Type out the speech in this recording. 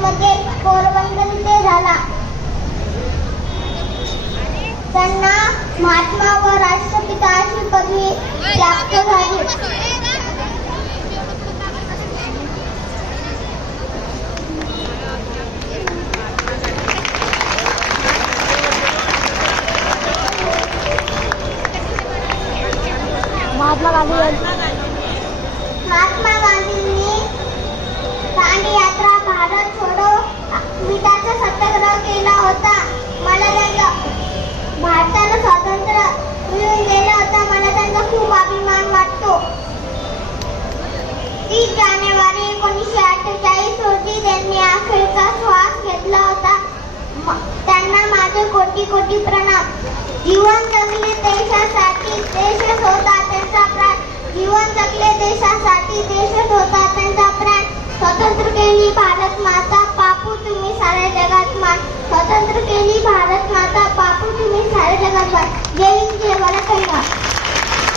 मध्ये पोरबंदर झाला. त्यांना महात्मा व राष्ट्रपिता अशी पदवी प्राप्त झाली. महात्मा गांधी महात्मा गांधींनी कोटी प्रणाम. जीवन जगले देशासाठी देश होता त्यांचा प्राण. जीवन जगले देशासाठी देश होता त्यांचा प्राण. स्वतंत्र केली भारत माता बापू तुम्ही साऱ्या जगात मान. स्वतंत्र केली भारत माता बापू तुम्ही साऱ्या जगात मान. जय हिंद जय भारत